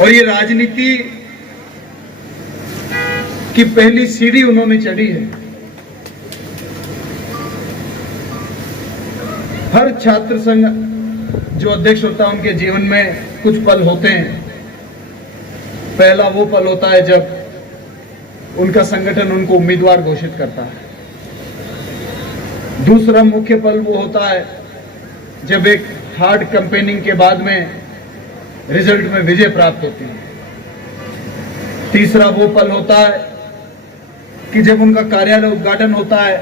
और ये राजनीति की पहली सीढ़ी उन्होंने चढ़ी है। हर छात्र संघ जो अध्यक्ष होता है उनके जीवन में कुछ पल होते हैं। पहला वो पल होता है जब उनका संगठन उनको उम्मीदवार घोषित करता है। दूसरा मुख्य पल वो होता है जब एक हार्ड कैंपेनिंग के बाद में रिजल्ट में विजय प्राप्त होती है। तीसरा वो पल होता है कि जब उनका कार्यालय उद्घाटन होता है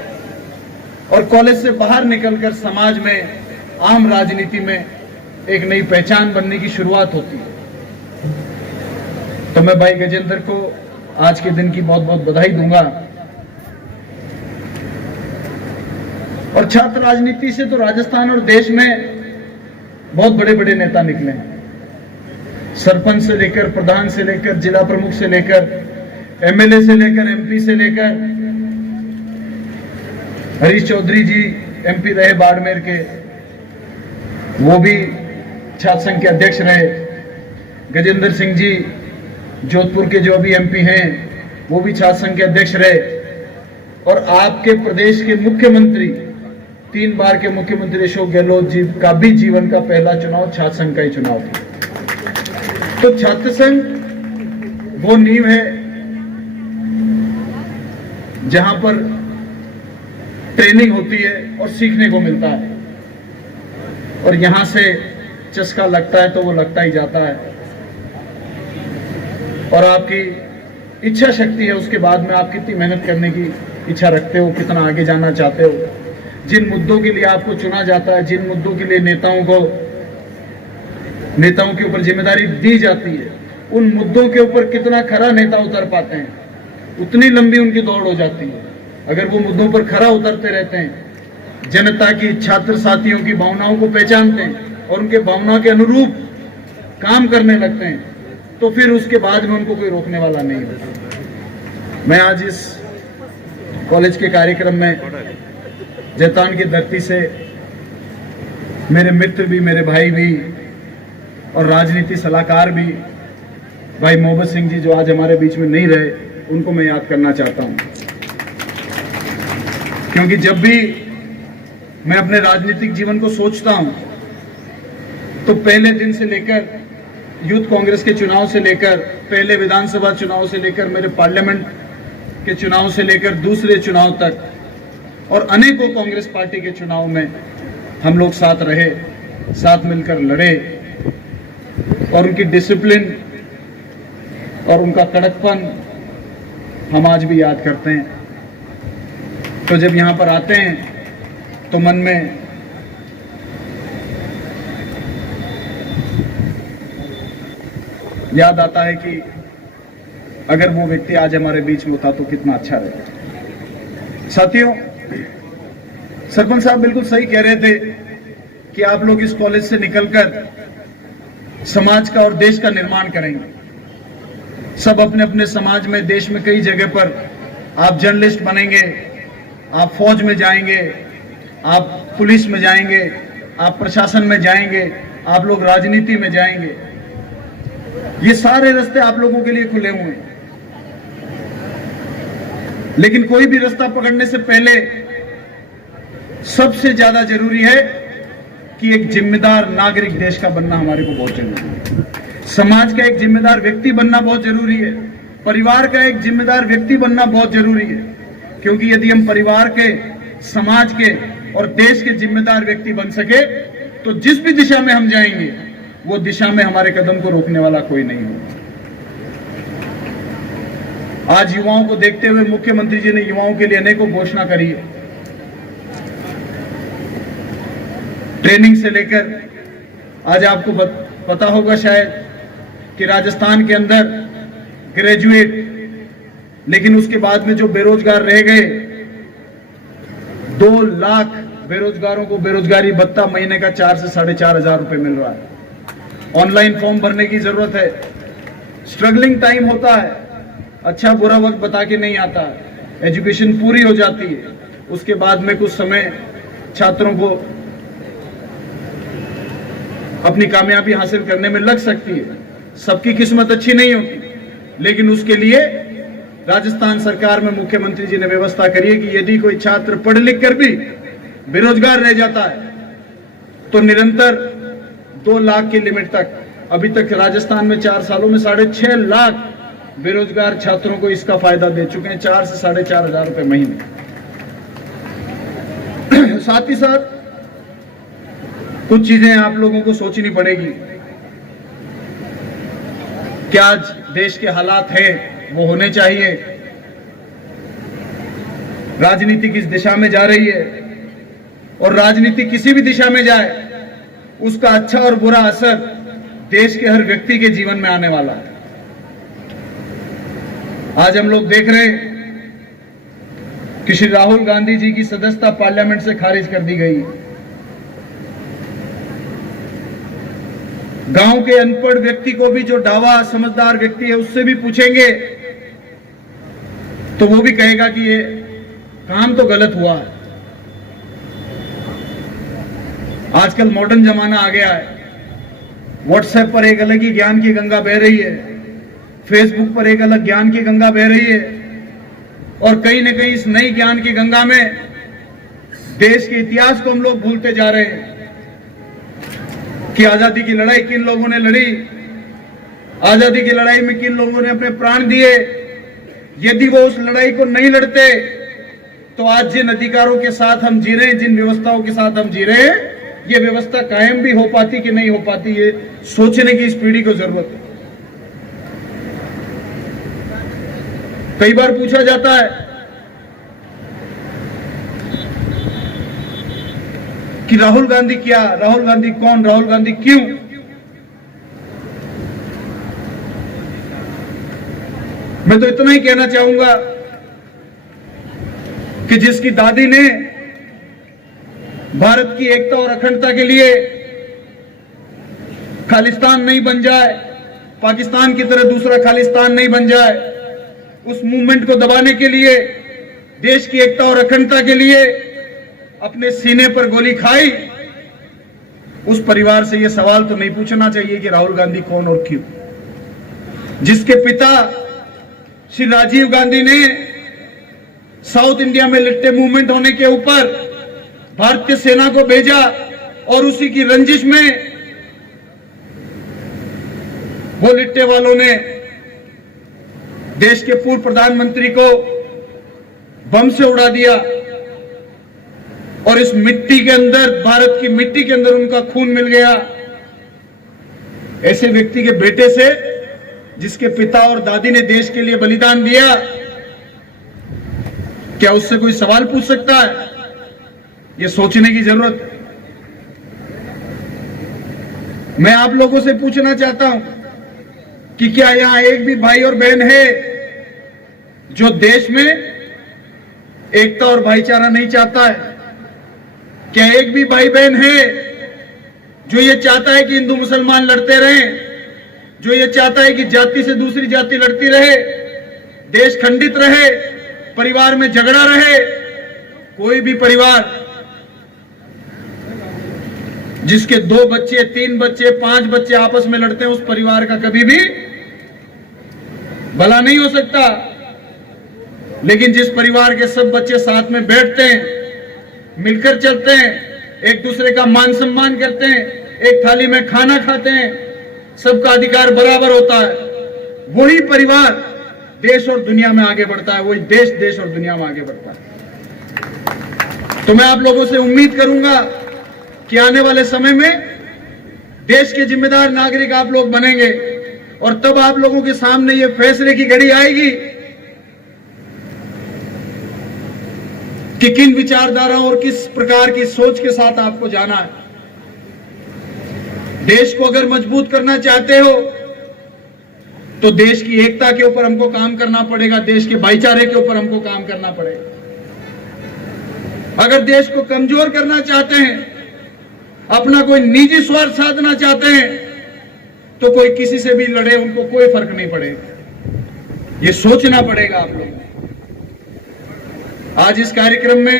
और कॉलेज से बाहर निकलकर समाज में, आम राजनीति में एक नई पहचान बनने की शुरुआत होती है। तो मैं भाई गजेंद्र को आज के दिन की बहुत बहुत बधाई दूंगा। और छात्र राजनीति से तो राजस्थान और देश में बहुत बड़े बड़े नेता निकले हैं। सरपंच से लेकर, प्रधान से लेकर, जिला प्रमुख से लेकर, एमएलए से लेकर, एमपी से लेकर, हरीश चौधरी जी एमपी रहे बाड़मेर के, वो भी छात्र संघ के अध्यक्ष रहे। गजेंद्र सिंह जी जोधपुर के जो अभी एमपी हैं वो भी छात्र संघ के अध्यक्ष रहे। और आपके प्रदेश के मुख्यमंत्री, 3 बार के मुख्यमंत्री अशोक गहलोत जी का भी जीवन का पहला चुनाव छात्र संघ का ही चुनाव था। तो छात्र संघ वो नींव है जहां पर ट्रेनिंग होती है और सीखने को मिलता है, और यहां से चस्का लगता है तो वो लगता ही जाता है। और आपकी इच्छा शक्ति है, उसके बाद में आप कितनी मेहनत करने की इच्छा रखते हो, कितना आगे जाना चाहते हो, जिन मुद्दों के लिए आपको चुना जाता है, जिन मुद्दों के लिए नेताओं के ऊपर जिम्मेदारी दी जाती है, उन मुद्दों के ऊपर कितना खरा नेता उतर पाते हैं, उतनी लंबी उनकी दौड़ हो जाती है। अगर वो मुद्दों पर खरा उतरते रहते हैं, जनता की, छात्र साथियों की भावनाओं को पहचानते हैं और उनके भावना के अनुरूप काम करने लगते हैं, तो फिर उसके बाद में उनको कोई रोकने वाला नहीं होता। मैं आज इस कॉलेज के कार्यक्रम में जैतान की धरती से मेरे मित्र भी, मेरे भाई भी और राजनीति सलाहकार भी भाई मोहब्बत सिंह जी जो आज हमारे बीच में नहीं रहे, उनको मैं याद करना चाहता हूं। क्योंकि जब भी मैं अपने राजनीतिक जीवन को सोचता हूं तो पहले दिन से लेकर यूथ कांग्रेस के चुनाव से लेकर, पहले विधानसभा चुनाव से लेकर, मेरे पार्लियामेंट के चुनाव से लेकर दूसरे चुनाव तक, और अनेकों कांग्रेस पार्टी के चुनाव में हम लोग साथ रहे, साथ मिलकर लड़े, और उनकी डिसिप्लिन और उनका कड़कपन हम आज भी याद करते हैं। तो जब यहां पर आते हैं तो मन में याद आता है कि अगर वो व्यक्ति आज हमारे बीच में होता तो कितना अच्छा रहता। साथियों, सरपंच साहब बिल्कुल सही कह रहे थे कि आप लोग इस कॉलेज से निकलकर समाज का और देश का निर्माण करेंगे। सब अपने अपने समाज में, देश में कई जगह पर आप जर्नलिस्ट बनेंगे, आप फौज में जाएंगे, आप पुलिस में जाएंगे, आप प्रशासन में जाएंगे, आप लोग राजनीति में जाएंगे। ये सारे रास्ते आप लोगों के लिए खुले हुए हैं। लेकिन कोई भी रास्ता पकड़ने से पहले सबसे ज्यादा जरूरी है कि एक जिम्मेदार नागरिक देश का बनना हमारे को बहुत जरूरी है। समाज का एक जिम्मेदार व्यक्ति बनना बहुत जरूरी है। परिवार का एक जिम्मेदार व्यक्ति बनना बहुत जरूरी है। क्योंकि यदि हम परिवार के, समाज के और देश के जिम्मेदार व्यक्ति बन सके तो जिस भी दिशा में हम जाएंगे वो दिशा में हमारे कदम को रोकने वाला कोई नहीं होगा। आज युवाओं को देखते हुए मुख्यमंत्री जी ने युवाओं के लिए अनेकों घोषणा करी है। ट्रेनिंग से लेकर आज आपको पता होगा शायद कि राजस्थान के अंदर ग्रेजुएट, लेकिन उसके बाद में जो बेरोजगार रह गए, 2 लाख बेरोजगारों को बेरोजगारी भत्ता महीने का 4 से 4.5 हजार रुपए मिल रहा है। ऑनलाइन फॉर्म भरने की जरूरत है। स्ट्रगलिंग टाइम होता है, अच्छा बुरा वक्त बता के नहीं आता। एजुकेशन पूरी हो जाती है, उसके बाद में कुछ समय छात्रों को अपनी कामयाबी हासिल करने में लग सकती है, सबकी किस्मत अच्छी नहीं होती, लेकिन उसके लिए राजस्थान सरकार में मुख्यमंत्री जी ने व्यवस्था करी है कि यदि कोई छात्र पढ़ लिख कर भी बेरोजगार रह जाता है तो निरंतर 2 लाख की लिमिट तक, अभी तक राजस्थान में 4 सालों में 6.5 लाख बेरोजगार छात्रों को इसका फायदा दे चुके हैं, 4 से 4.5 हजार रुपए महीने। साथ ही साथ कुछ चीजें आप लोगों को सोचनी पड़ेगी कि आज देश के हालात हैं वो होने चाहिए, राजनीति किस दिशा में जा रही है, और राजनीति किसी भी दिशा में जाए उसका अच्छा और बुरा असर देश के हर व्यक्ति के जीवन में आने वाला है। आज हम लोग देख रहे हैं कि श्री राहुल गांधी जी की सदस्यता पार्लियामेंट से खारिज कर दी गई। गांव के अनपढ़ व्यक्ति को भी, जो डावा समझदार व्यक्ति है, उससे भी पूछेंगे तो वो भी कहेगा कि ये काम तो गलत हुआ है। आजकल मॉडर्न जमाना आ गया है, व्हाट्सएप पर एक अलग ही ज्ञान की गंगा बह रही है, फेसबुक पर एक अलग ज्ञान की गंगा बह रही है, और कहीं ना कहीं इस नई ज्ञान की गंगा में देश के इतिहास को हम लोग भूलते जा रहे हैं कि आजादी की लड़ाई किन लोगों ने लड़ी, आजादी की लड़ाई में किन लोगों ने अपने प्राण दिए। यदि वो उस लड़ाई को नहीं लड़ते तो आज जिन अधिकारों के साथ हम जी रहे हैं, जिन व्यवस्थाओं के साथ हम जी रहे हैं, ये व्यवस्था कायम भी हो पाती कि नहीं हो पाती, ये सोचने की इस पीढ़ी को जरूरत है। कई बार पूछा जाता है कि राहुल गांधी क्या, राहुल गांधी कौन, राहुल गांधी क्यों? मैं तो इतना ही कहना चाहूंगा कि जिसकी दादी ने भारत की एकता और अखंडता के लिए खालिस्तान नहीं बन जाए, पाकिस्तान की तरह दूसरा खालिस्तान नहीं बन जाए, उस मूवमेंट को दबाने के लिए, देश की एकता और अखंडता के लिए अपने सीने पर गोली खाई, उस परिवार से यह सवाल तो नहीं पूछना चाहिए कि राहुल गांधी कौन और क्यों। जिसके पिता श्री राजीव गांधी ने साउथ इंडिया में लिट्टे मूवमेंट होने के ऊपर भारतीय सेना को भेजा और उसी की रंजिश में वो लिट्टे वालों ने देश के पूर्व प्रधानमंत्री को बम से उड़ा दिया, और इस मिट्टी के अंदर, भारत की मिट्टी के अंदर उनका खून मिल गया। ऐसे व्यक्ति के बेटे से, जिसके पिता और दादी ने देश के लिए बलिदान दिया, क्या उससे कोई सवाल पूछ सकता है? यह सोचने की जरूरत है। मैं आप लोगों से पूछना चाहता हूं कि क्या यहां एक भी भाई और बहन है जो देश में एकता और भाईचारा नहीं चाहता है? क्या एक भी भाई बहन है जो ये चाहता है कि हिंदू मुसलमान लड़ते रहें, जो ये चाहता है कि जाति से दूसरी जाति लड़ती रहे, देश खंडित रहे, परिवार में झगड़ा रहे? कोई भी परिवार जिसके 2 बच्चे, 3 बच्चे, 5 बच्चे आपस में लड़ते हैं, उस परिवार का कभी भी भला नहीं हो सकता। लेकिन जिस परिवार के सब बच्चे साथ में बैठते हैं, मिलकर चलते हैं, एक दूसरे का मान सम्मान करते हैं, एक थाली में खाना खाते हैं, सबका अधिकार बराबर होता है, वही परिवार देश और दुनिया में आगे बढ़ता है, वही देश और दुनिया में आगे बढ़ता है। तो मैं आप लोगों से उम्मीद करूंगा कि आने वाले समय में देश के जिम्मेदार नागरिक आप लोग बनेंगे, और तब आप लोगों के सामने ये फैसले की घड़ी आएगी कि किन विचारधाराओं और किस प्रकार की सोच के साथ आपको जाना है। देश को अगर मजबूत करना चाहते हो तो देश की एकता के ऊपर हमको काम करना पड़ेगा, देश के भाईचारे के ऊपर हमको काम करना पड़ेगा। अगर देश को कमजोर करना चाहते हैं, अपना कोई निजी स्वार्थ साधना चाहते हैं, तो कोई किसी से भी लड़े, उनको कोई फर्क नहीं पड़ेगा। ये सोचना पड़ेगा आप लोगों को। आज इस कार्यक्रम में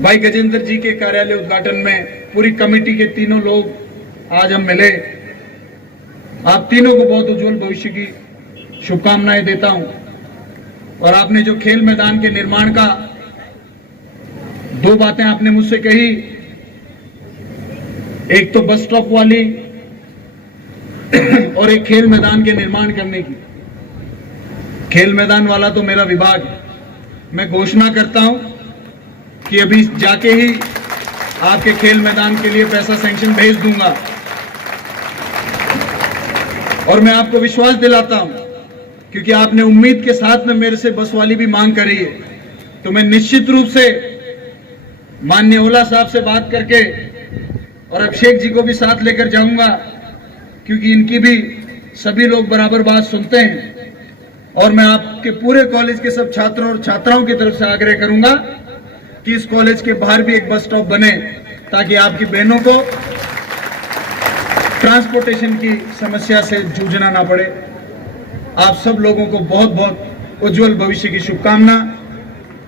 भाई गजेंद्र जी के कार्यालय उद्घाटन में पूरी कमेटी के तीनों लोग आज हम मिले। आप तीनों को बहुत उज्जवल भविष्य की शुभकामनाएं देता हूं। और आपने जो खेल मैदान के निर्माण का 2 बातें आपने मुझसे कही, एक तो बस स्टॉप वाली और एक खेल मैदान के निर्माण करने की। खेल मैदान वाला तो मेरा विभाग है। मैं घोषणा करता हूं कि अभी जाके ही आपके खेल मैदान के लिए पैसा सैंक्शन भेज दूंगा। और मैं आपको विश्वास दिलाता हूं, क्योंकि आपने उम्मीद के साथ में मेरे से बस वाली भी मांग करी है, तो मैं निश्चित रूप से माननीय ओला साहब से बात करके और अभिषेक जी को भी साथ लेकर जाऊंगा, क्योंकि इनकी भी सभी लोग बराबर बात सुनते हैं। और मैं आपके पूरे कॉलेज के सब छात्रों और छात्राओं की तरफ से आग्रह करूंगा कि इस कॉलेज के बाहर भी एक बस स्टॉप बने, ताकि आपकी बहनों को ट्रांसपोर्टेशन की समस्या से जूझना ना पड़े। आप सब लोगों को बहुत बहुत उज्जवल भविष्य की शुभकामना।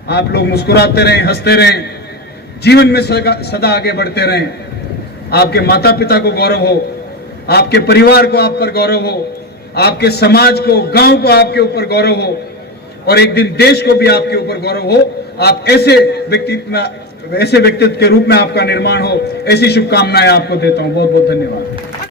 आप लोग मुस्कुराते रहें, हंसते रहें, जीवन में सदा आगे बढ़ते रहें। आपके माता पिता को गौरव हो, आपके परिवार को आप पर गौरव हो, आपके समाज को, गांव को आपके ऊपर गौरव हो, और एक दिन देश को भी आपके ऊपर गौरव हो। आप ऐसे व्यक्तित्व के रूप में आपका निर्माण हो, ऐसी शुभकामनाएं आपको देता हूं। बहुत बहुत धन्यवाद।